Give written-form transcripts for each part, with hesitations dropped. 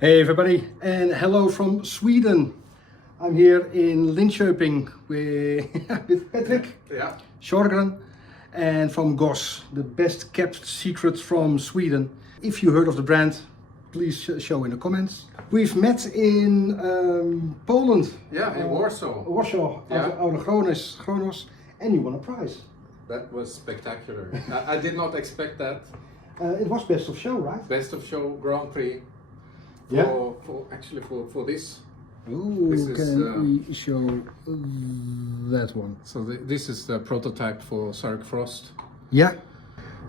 Hey everybody, and hello from Sweden. I'm here in Linköping with Patrik Sjögren and from GoS, the best kept secret from Sweden. If you heard of the brand, please show in the comments. We've met in Poland. Yeah, in Warsaw. Warsaw, out of Goswatches, and you won a prize. That was spectacular. I did not expect that. It was best of show, right? Best of show Grand Prix. For this. Ooh, can we show that one? So this is the prototype for Sark Frost. Yeah.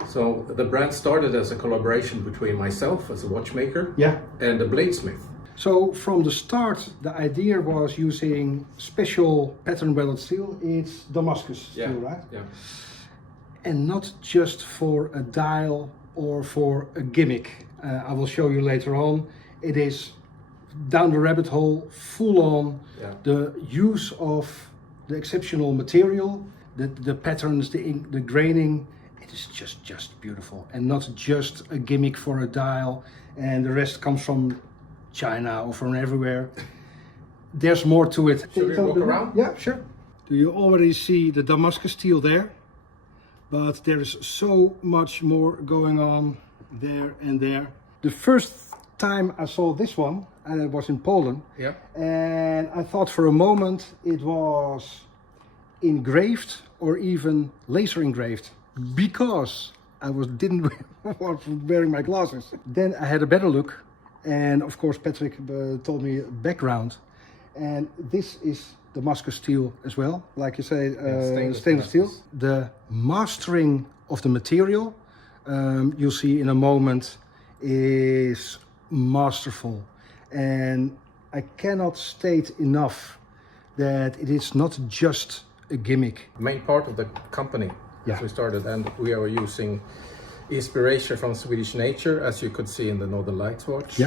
So the brand started as a collaboration between myself as a watchmaker and a bladesmith. So from the start, the idea was using special pattern welded steel. It's Damascus steel, right? Yeah. And not just for a dial or for a gimmick. I will show you later on. It is down the rabbit hole, full on. Yeah. The use of the exceptional material, the patterns, the graining. It is just beautiful, and not just a gimmick for a dial, and the rest comes from China or from everywhere. There's more to it. Should we walk around? Yeah, sure. Do you already see the Damascus steel there? But there is so much more going on there and there. The first time I saw this one, and it was in Poland, and I thought for a moment it was engraved or even laser engraved, because I was wearing my glasses. Then I had a better look, and of course Patrik told me background, and this is Damascus steel as well, like you say, stainless steel. The mastering of the material, you'll see in a moment, is masterful, and I cannot state enough that it is not just a gimmick. Main part of the company as we started, and we are using inspiration from Swedish nature, as you could see in the Northern Lights watch,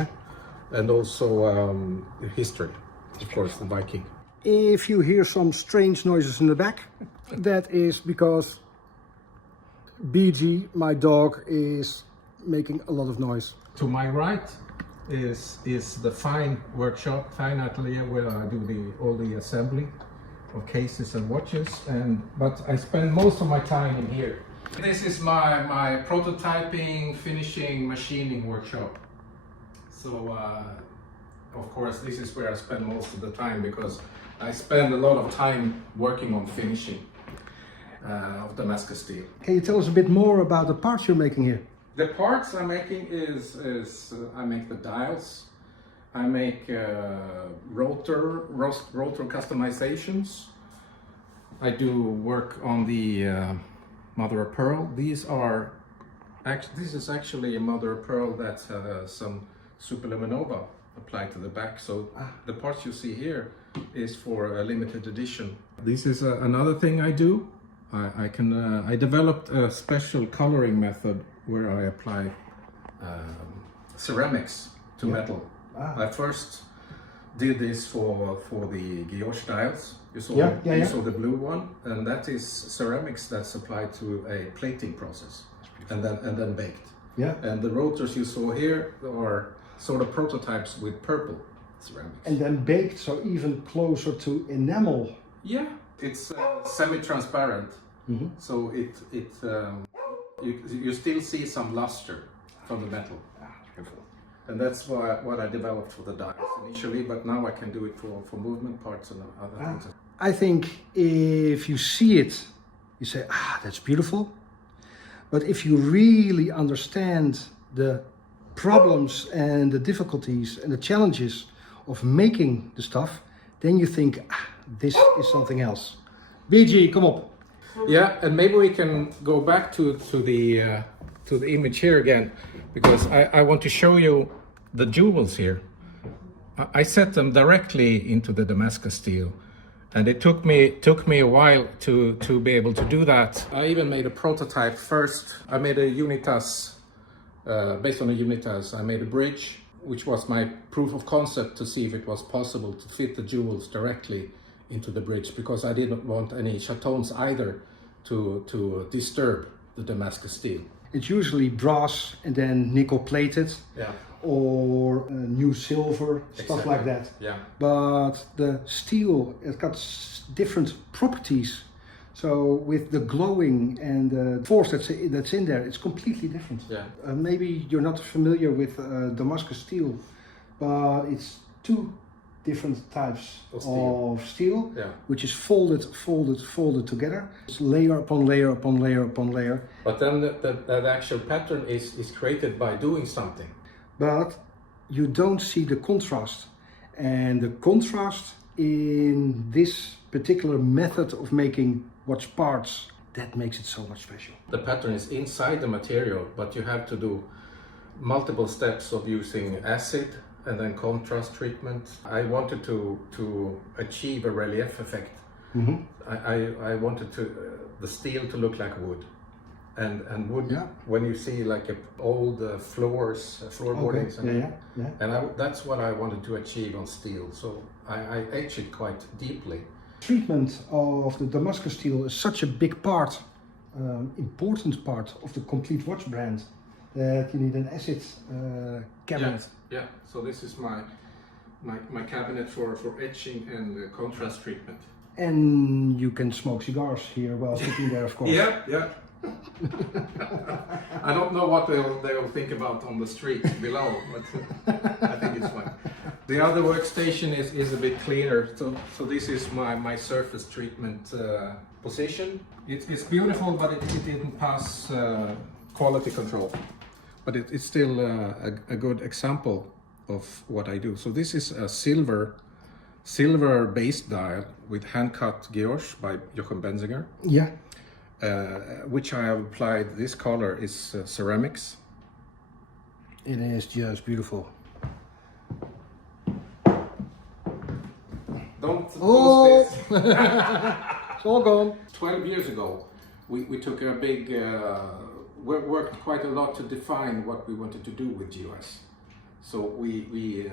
and also history, of course, the Viking. If you hear some strange noises in the back, that is because Beegee, my dog, is making a lot of noise. To my right is the fine workshop, fine atelier, where I do all the assembly of cases and watches, but I spend most of my time in here. This is my prototyping, finishing, machining workshop. So of course this is where I spend most of the time, because I spend a lot of time working on finishing of Damascus steel. Can you tell us a bit more about the parts you're making here? The parts I'm making is I make the dials, I make rotor customizations, I do work on the mother of pearl. This is actually a mother of pearl that some superluminova applied to the back. So the parts you see here is for a limited edition. This is another thing I do. I developed a special coloring method where I apply ceramics to metal. I first did this for the GoS dials. You saw the blue one, and that is ceramics that's applied to a plating process and then baked. Yeah. And the rotors you saw here are sort of prototypes with purple ceramics. And then baked, so even closer to enamel. Yeah, it's semi-transparent, so you still see some luster from the metal. Beautiful. And that's what I developed for the dials initially, but now I can do it for movement parts and other things. I think if you see it, you say, that's beautiful. But if you really understand the problems and the difficulties and the challenges of making the stuff, then you think, this is something else. Beegee, come up. Yeah, and maybe we can go back to the image here again, because I want to show you the jewels here. I set them directly into the Damascus steel, and it took me a while to be able to do that. I even made a prototype first. I made a Unitas, based on a Unitas, I made a bridge, which was my proof of concept to see if it was possible to fit the jewels directly into the bridge, because I didn't want any chatones either to disturb the Damascus steel. It's usually brass and then nickel plated. Yeah. Or new silver, stuff like that. Yeah. But the steel, it's got different properties. So with the glowing and the force that's in there, it's completely different. Yeah. Maybe you're not familiar with Damascus steel, but it's two different types of steel, yeah. which is folded together. It's layer upon layer upon layer upon layer. But then that actual pattern is created by doing something. But you don't see the contrast, and the contrast in this particular method of making watch parts, that makes it so much special. The pattern is inside the material, but you have to do multiple steps of using acid and then contrast treatment. I wanted to achieve a relief effect. Mm-hmm. I wanted the steel to look like wood. And wood, yeah. When you see like old floorboardings, okay. and that's what I wanted to achieve on steel. So I etch it quite deeply. Treatment of the Damascus steel is such a big part, important part of the complete watch brand, that you need an acid cabinet. Yeah. So this is my cabinet for etching and contrast treatment. And you can smoke cigars here while sitting there, of course. Yeah. I don't know what they'll think about on the street below, but I think it's fine. The other workstation is a bit cleaner. So this is my surface treatment position. It's beautiful, but it didn't pass quality control. But it's still a good example of what I do. So this is a silver based dial with hand-cut GoS by Jochen Benziger. Yeah. Which I have applied. This color is ceramics. It is just beautiful. Don't oh. this. It's all gone. 12 years ago, we took a big, worked quite a lot to define what we wanted to do with GoS. So we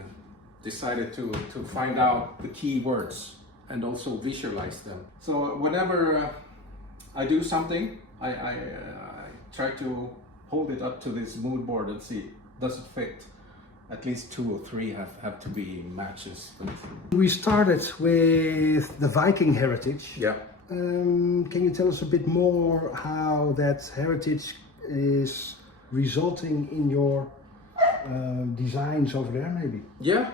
decided to find out the key words and also visualize them. So whenever I do something, I try to hold it up to this mood board and see, does it fit? At least 2 or 3 have to be matches. We started with the Viking heritage. Yeah. Can you tell us a bit more how that heritage is resulting in your designs over there, maybe? Yeah.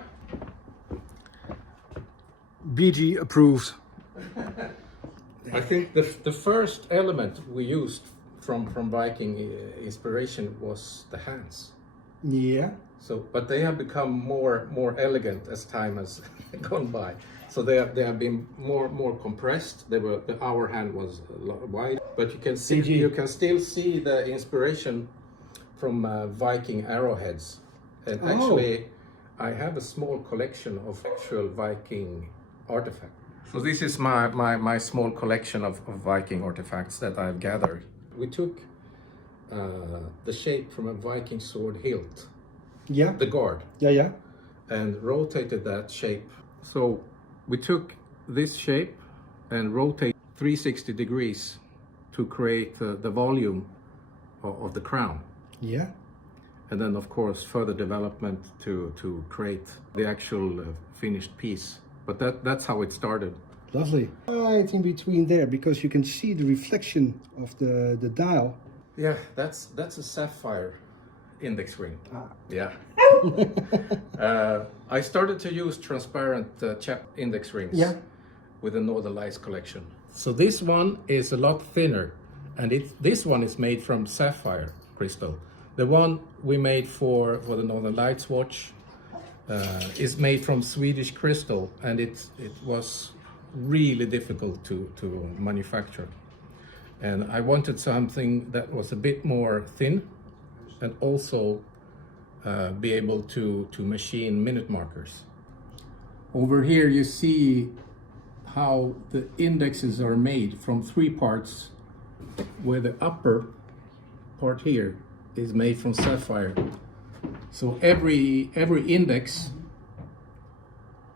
Beegee approved. I think the first element we used from Viking inspiration was the hands. Yeah. So, but they have become more elegant as time has gone by. So they have been more compressed. Our hand was a lot wide, but you can see Beegee. you can still see the inspiration from Viking arrowheads. And actually, I have a small collection of actual Viking artifacts. So this is my small collection of Viking artifacts that I've gathered. We took the shape from a Viking sword hilt, Yeah. the guard, Yeah. and rotated that shape. So we took this shape and rotated 360 degrees to create the volume of the crown. Yeah. And then of course further development to create the actual finished piece. But that's how it started. Lovely. Right in between there, because you can see the reflection of the dial. Yeah, that's a sapphire index ring. Yeah. I started to use transparent index rings with the Northern Lights collection. So this one is a lot thinner, and this one is made from sapphire crystal. The one we made for the Northern Lights watch is made from Swedish crystal, and it was really difficult to manufacture. And I wanted something that was a bit more thin and also be able to machine minute markers. Over here you see how the indexes are made from 3 parts, where the upper part here is made from sapphire. So every index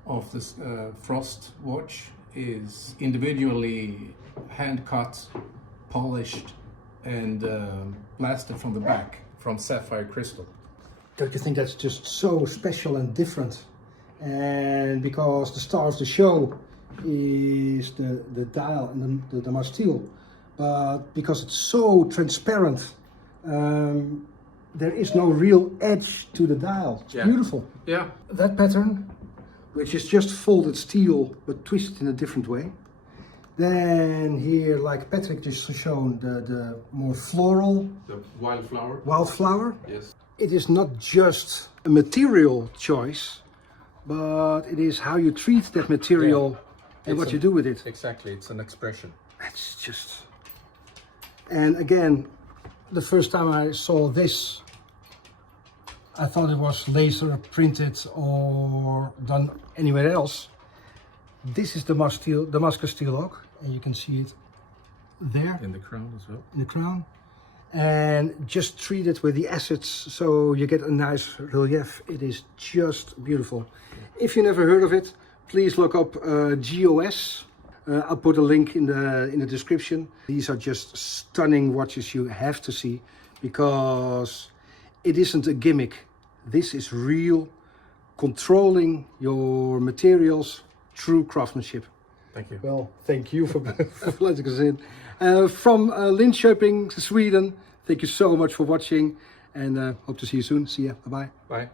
of this Frost watch is individually hand cut, polished, and blasted from the back from sapphire crystal. Don't you think that's just so special and different? And because the star of the show is the dial and the Damascus steel, but because it's so transparent, there is no real edge to the dial. It's beautiful. Yeah. That pattern, which is just folded steel but twisted in a different way. Then here, like Patrik just shown, the more floral. The wildflower. Wildflower. Yes. It is not just a material choice, but it is how you treat that material and what you do with it. Exactly, it's an expression. It's just... And again, the first time I saw this, I thought it was laser printed or done anywhere else. This is Damascus steel oak, and you can see it there. In the crown as well. In the crown. And just treat it with the acids so you get a nice relief. It is just beautiful. If you never heard of it, please look up GoS. I'll put a link in the description. These are just stunning watches you have to see, because it isn't a gimmick. This is real, controlling your materials, true craftsmanship. Thank you. Well, thank you for letting us in. From Linköping, Sweden, thank you so much for watching, and hope to see you soon. See ya. Bye-bye. Bye.